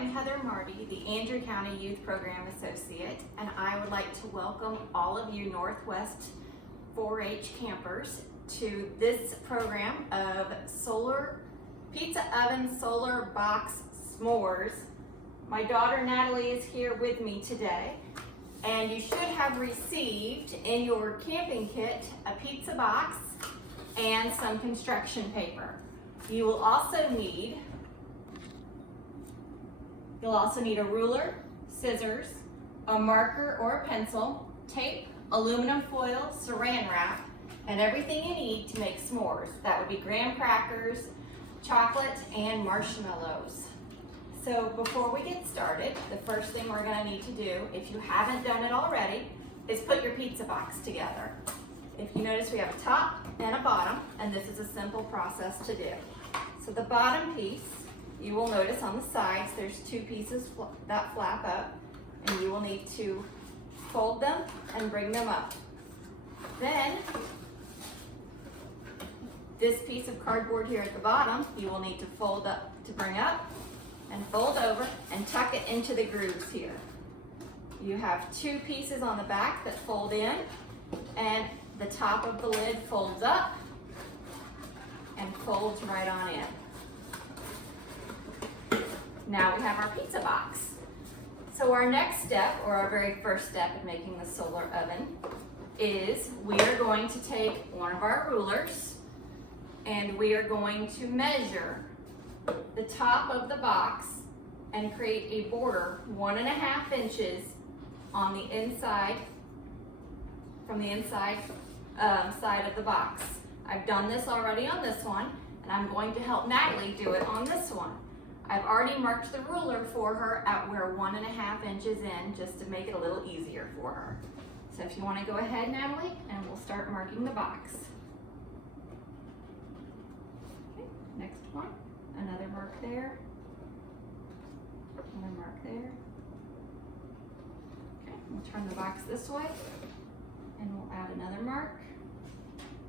am Heather Marty, the Andrew County Youth Program Associate, and I would like to welcome all of you Northwest 4-H campers to this program of solar pizza oven solar box s'mores. My daughter Natalie is here with me today, and you should have received in your camping kit a pizza box and some construction paper. You'll also need a ruler, scissors, a marker or a pencil, tape, aluminum foil, saran wrap, and everything you need to make s'mores. That would be graham crackers, chocolate, and marshmallows. So before we get started, the first thing we're gonna need to do, if you haven't done it already, is put your pizza box together. If you notice, we have a top and a bottom, and this is a simple process to do. So the bottom piece, you will notice on the sides, there's two pieces that flap up, and you will need to fold them and bring them up. Then, this piece of cardboard here at the bottom, you will need to fold up to bring up, and fold over, and tuck it into the grooves here. You have two pieces on the back that fold in, and the top of the lid folds up, and folds right on in. Now we have our pizza box. So our next step, or our very first step in making the solar oven, is we are going to take one of our rulers and we are going to measure the top of the box and create a border 1.5 inches on the inside, from the inside side of the box. I've done this already on this one, and I'm going to help Natalie do it on this one. I've already marked the ruler for her at where 1.5 inches in, just to make it a little easier for her. So if you want to go ahead, Natalie, and we'll start marking the box. Okay, next one, another mark there, another mark there. Okay, we'll turn the box this way, and we'll add another mark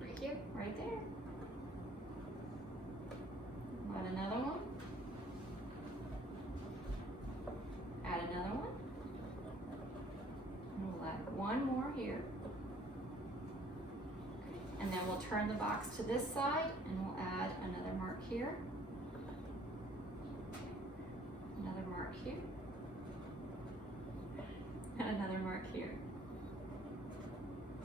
right here, right there. Add another one. Add another one. And we'll add one more here. Okay. And then we'll turn the box to this side and we'll add another mark here. Another mark here. And another mark here.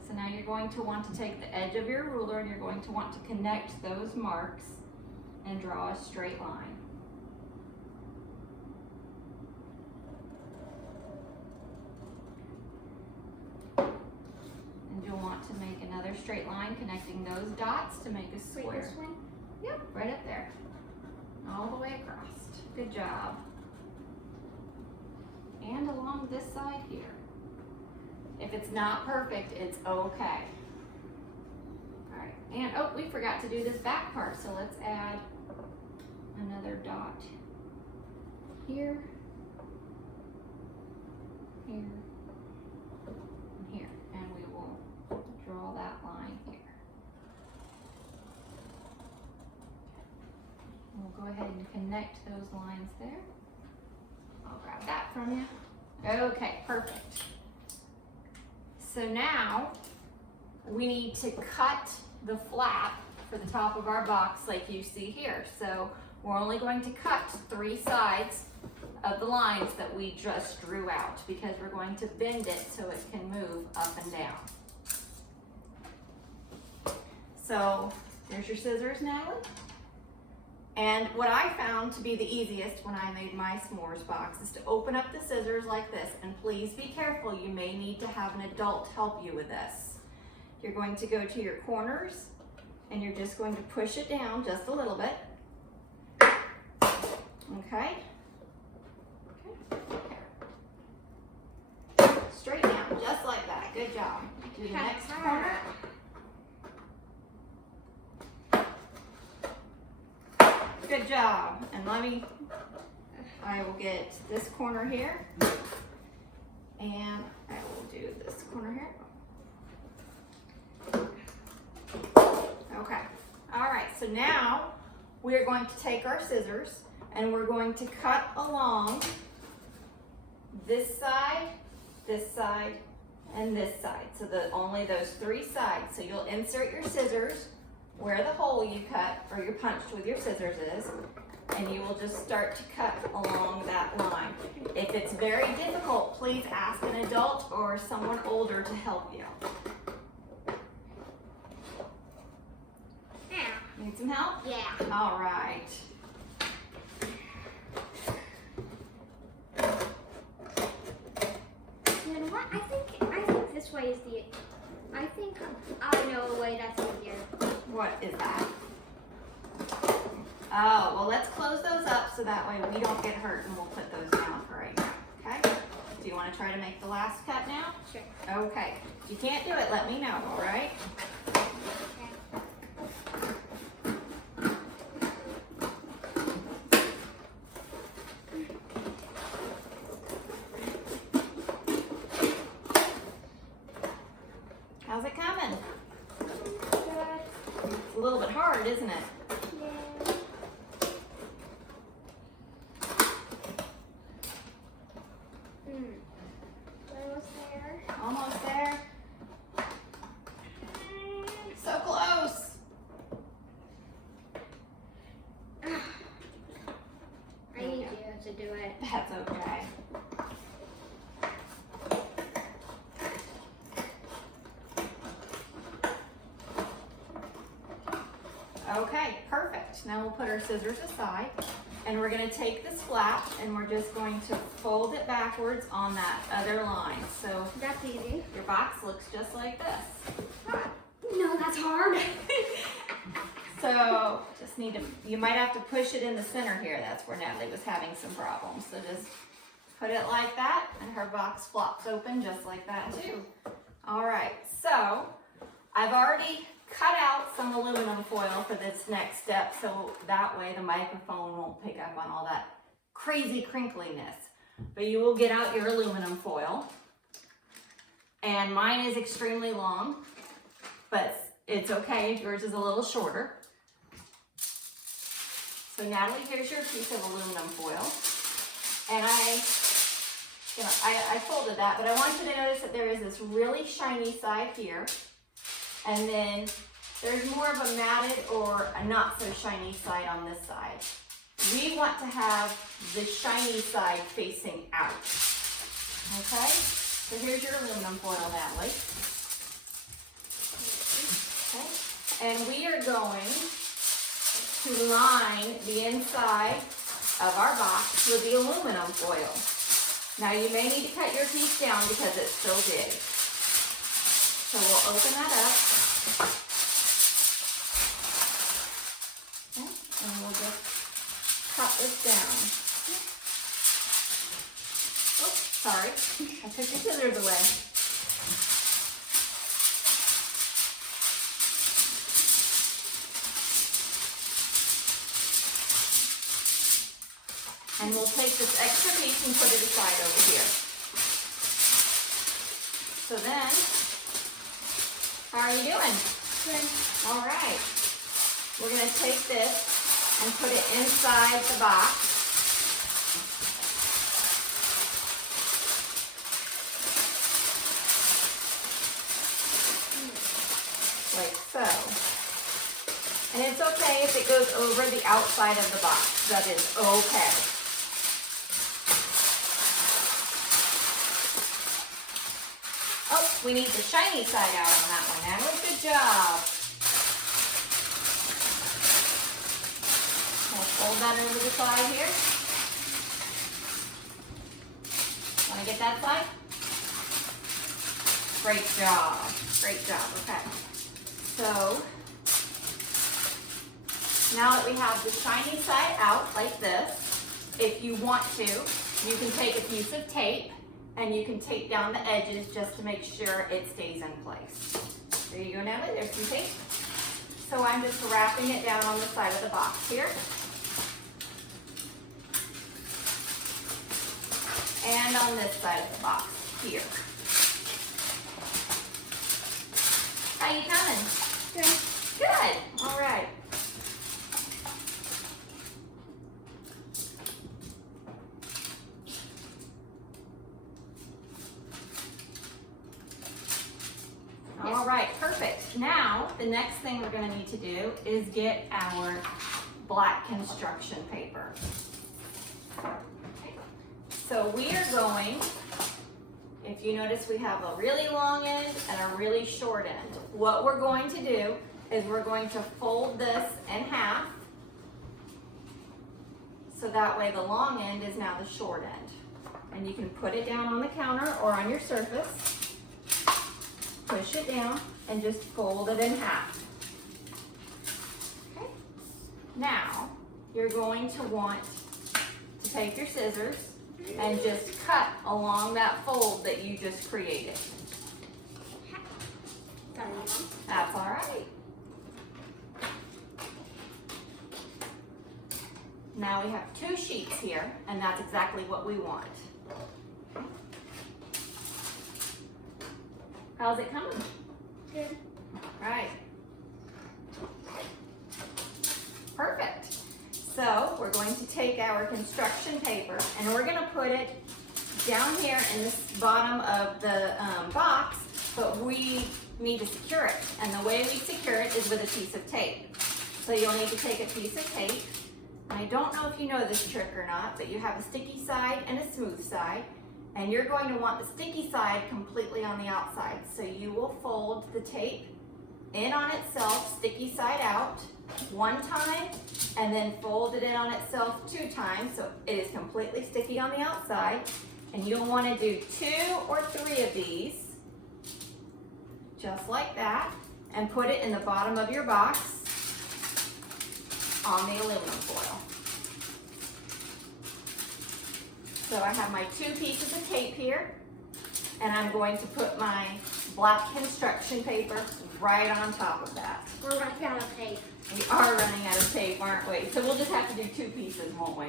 So now you're going to want to take the edge of your ruler and you're going to want to connect those marks and draw a straight line. And you'll want to make another straight line connecting those dots to make a square. This one? Yep, right up there. All the way across. Good job. And along this side here. If it's not perfect, it's okay. All right, and oh, we forgot to do this back part, so let's add another dot here, here, and here, and we will draw that line here. We'll go ahead and connect those lines there. I'll grab that from you. Okay, perfect. So now we need to cut the flap for the top of our box like you see here. So we're only going to cut 3 sides of the lines that we just drew out because we're going to bend it so it can move up and down. So there's your scissors, Natalie. And what I found to be the easiest when I made my s'mores box is to open up the scissors like this, and please be careful, you may need to have an adult help you with this. You're going to go to your corners and you're just going to push it down just a little bit. Okay? Straight down, just like that. Good job. Do the next corner. Good job. And I will get this corner here, and I will do this corner here. Okay. All right, so now we're going to take our scissors and we're going to cut along this side, and this side. So only those three sides. So you'll insert your scissors where the hole you cut or you punched with your scissors is, and you will just start to cut along that line. If it's very difficult, please ask an adult or someone older to help you. Need some help? Yeah. All right. You know what? I think this way is the. I think I know a way that's easier. What is that? Oh, well, let's close those up so that way we don't get hurt, and we'll put those down for right now, okay? Do you want to try to make the last cut now? Sure. Okay. If you can't do it, let me know, all right? How's it coming? It's a little bit hard, isn't it? Yeah. Almost there. Almost there. So close. I need you to do it. That's okay. Okay, perfect. Now we'll put our scissors aside, and we're going to take this flap and we're just going to fold it backwards on that other line. So That's easy. your box looks just like this. No, that's hard. So just need to, you might have to push it in the center here. That's where Natalie was having some problems. So just put it like that, and her box flops open just like that too. All right, so I've already cut out some aluminum foil for this next step, so that way the microphone won't pick up on all that crazy crinkliness. But you will get out your aluminum foil. And mine is extremely long, but it's okay if yours is a little shorter. So Natalie, here's your piece of aluminum foil. And I folded that, but I want you to notice that there is this really shiny side here. And then there's more of a matted or a not so shiny side on this side. We want to have the shiny side facing out. Okay? So here's your aluminum foil, Natalie. Okay? And we are going to line the inside of our box with the aluminum foil. Now you may need to cut your piece down because it's so big. So we'll open that up. Okay, and we'll just cut this down. Oh, sorry. I took your scissors away. And we'll take this extra piece and put it aside over here. So then, how are you doing? Good. All right. We're going to take this and put it inside the box. Like so. And it's okay if it goes over the outside of the box. That is okay. Oh, we need the shiny side out on that one, Natalie. Good job. We'll fold that over the side here. Want to get that side? Great job. Great job. Okay. So, now that we have the shiny side out like this, if you want to, you can take a piece of tape and you can tape down the edges just to make sure it stays in place. There you go, Natalie, there's some tape. So I'm just wrapping it down on the side of the box here. And on this side of the box here. How you coming? Good. Good, all right. Now, the next thing we're gonna need to do is get our black construction paper. Okay. So we are going, if you notice we have a really long end and a really short end. What we're going to do is we're going to fold this in half, so that way the long end is now the short end. And you can put it down on the counter or on your surface, push it down, and just fold it in half. Okay. Now, you're going to want to take your scissors and just cut along that fold that you just created. Sorry, Mom. That's all right. Now we have 2 sheets here, and that's exactly what we want. How's it coming? Good. Right. Perfect. So we're going to take our construction paper and we're going to put it down here in this bottom of the box, but we need to secure it. And the way we secure it is with a piece of tape. So you'll need to take a piece of tape. And I don't know if you know this trick or not, but you have a sticky side and a smooth side. And you're going to want the sticky side completely on the outside. So you will fold the tape in on itself, sticky side out, 1 time, and then fold it in on itself 2 times, so it is completely sticky on the outside. And you'll want to do 2 or 3 of these, just like that, and put it in the bottom of your box on the aluminum foil. So I have my 2 pieces of tape here, and I'm going to put my black construction paper right on top of that. We're running out of tape. We are running out of tape, aren't we? So we'll just have to do 2 pieces, won't we?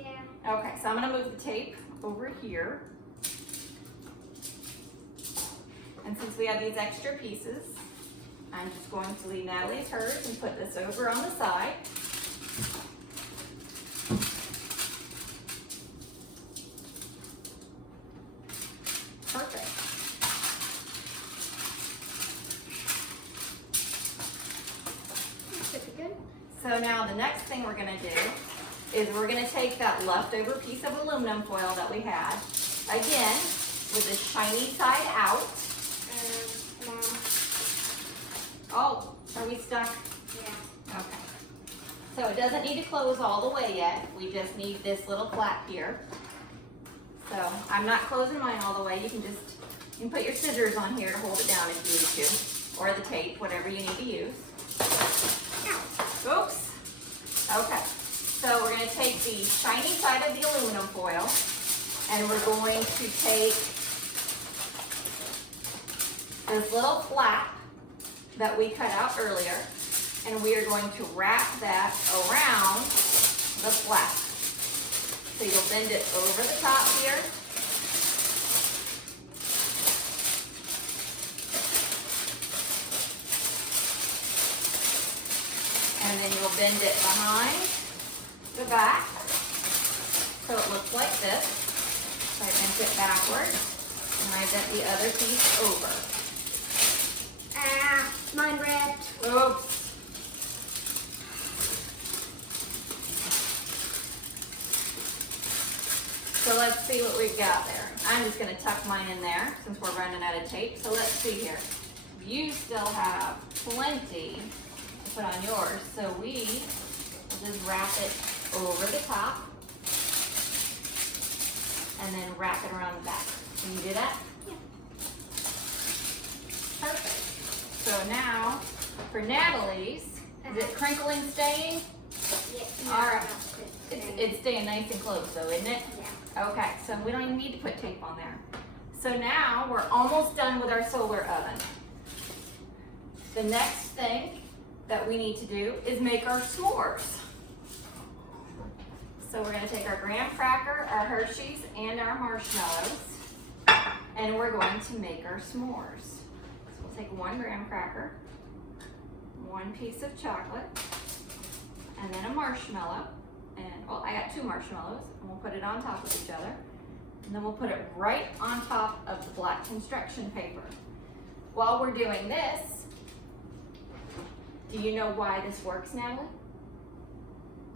Yeah. Okay, so I'm gonna move the tape over here. And since we have these extra pieces, I'm just going to leave Natalie's hers and put this over on the side. Perfect. That's pretty good. So now the next thing we're gonna do is we're gonna take that leftover piece of aluminum foil that we had, again, with the shiny side out. Mom. Oh, are we stuck? Yeah. Okay. So it doesn't need to close all the way yet. We just need this little flap here. So I'm not closing mine all the way. You can put your scissors on here to hold it down if you need to, or the tape, whatever you need to use. Oops. Okay. So we're going to take the shiny side of the aluminum foil, and we're going to take this little flap that we cut out earlier, and we are going to wrap that around the flap. So you'll bend it over the top here. And then you'll bend it behind the back, so it looks like this. So I bent it backwards, and I bent the other piece over. Ah, mine ripped. Oops. So let's see what we've got there. I'm just gonna tuck mine in there since we're running out of tape. So let's see here. You still have plenty to put on yours. So we will just wrap it over the top and then wrap it around the back. Can you do that? Yeah. Perfect. So now for Natalie's, is it crinkle and stain? Yeah. All right. It's staying nice and close though, isn't it? Yeah. Okay, so we don't even need to put tape on there. So now we're almost done with our solar oven. The next thing that we need to do is make our s'mores. So we're gonna take our graham cracker, our Hershey's, and our marshmallows, and we're going to make our s'mores. So we'll take 1 graham cracker, 1 piece of chocolate, and then a marshmallow. And well, I got 2 marshmallows, and we'll put it on top of each other. And then we'll put it right on top of the black construction paper. While we're doing this, Do you know why this works, Natalie?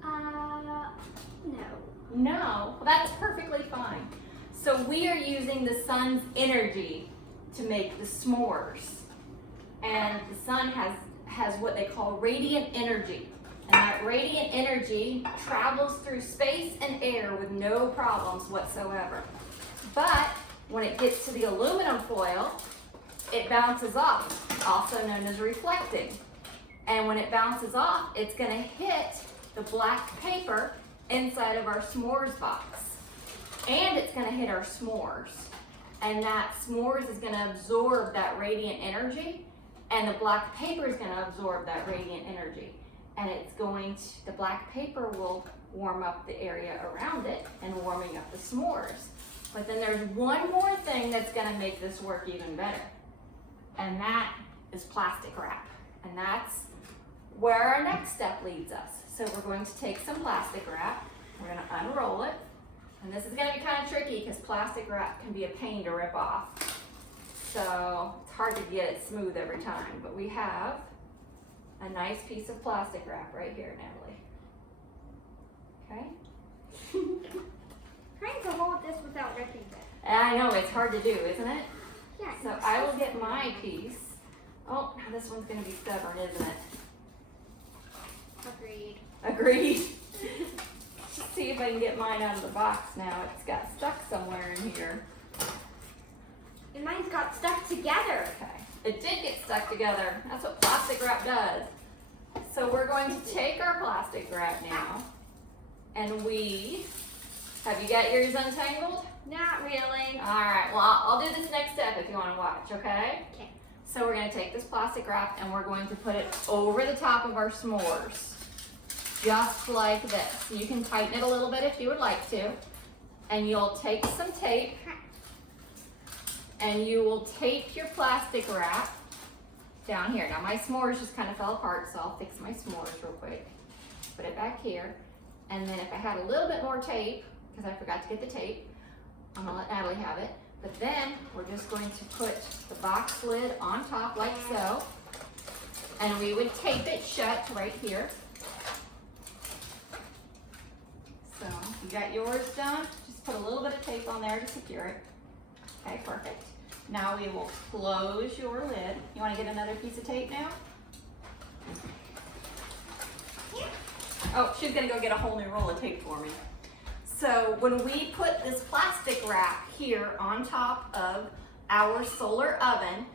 No. No, well, that's perfectly fine. So we are using the sun's energy to make the s'mores. And the sun has what they call radiant energy. And that radiant energy travels through space and air with no problems whatsoever. But when it gets to the aluminum foil, it bounces off, also known as reflecting. And when it bounces off, it's going to hit the black paper inside of our s'mores box. And it's going to hit our s'mores. And that s'mores is going to absorb that radiant energy, and the black paper is going to absorb that radiant energy. And it's going to, the black paper will warm up the area around it and warming up the s'mores. But then there's one more thing that's going to make this work even better. And that is plastic wrap. And that's where our next step leads us. So we're going to take some plastic wrap, we're going to unroll it, and this is going to be kind of tricky because plastic wrap can be a pain to rip off. So it's hard to get it smooth every time, but we have a nice piece of plastic wrap right here, Natalie. Okay? Trying to hold this without ripping it. I know, it's hard to do, isn't it? Yeah. So I will get my piece. Oh, this one's going to be stubborn, isn't it? Agreed. Agreed. Let's see if I can get mine out of the box now. It's got stuck somewhere in here. And mine's got stuck together. Okay. It did get stuck together. That's what plastic wrap does. So we're going to take our plastic wrap now, and have you got yours untangled? Not really. All right, well, I'll do this next step if you want to watch, okay? Okay. So we're going to take this plastic wrap and we're going to put it over the top of our s'mores, just like this. You can tighten it a little bit if you would like to, and you'll take some tape and you will tape your plastic wrap down here. Now my s'mores just kind of fell apart, so I'll fix my s'mores real quick. Put it back here, and then if I had a little bit more tape, because I forgot to get the tape, I'm gonna let Natalie have it. But then we're just going to put the box lid on top like so, and we would tape it shut right here. So you got yours done? Just put a little bit of tape on there to secure it. Okay, perfect. Now we will close your lid. You want to get another piece of tape now? Oh, she's gonna go get a whole new roll of tape for me. So when we put this plastic wrap here on top of our solar oven,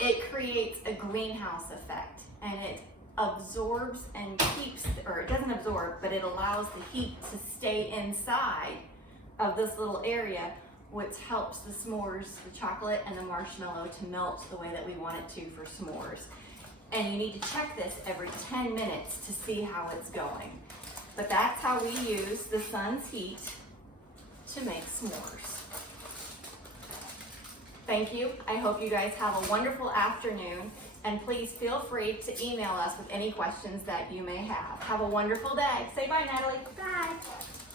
it creates a greenhouse effect, and it absorbs and keeps, or it doesn't absorb, but it allows the heat to stay inside of this little area, which helps the s'mores, the chocolate and the marshmallow to melt the way that we want it to for s'mores. And you need to check this every 10 minutes to see how it's going. But that's how we use the sun's heat to make s'mores. Thank you. I hope you guys have a wonderful afternoon, and please feel free to email us with any questions that you may have. Have a wonderful day. Say bye, Natalie. Bye.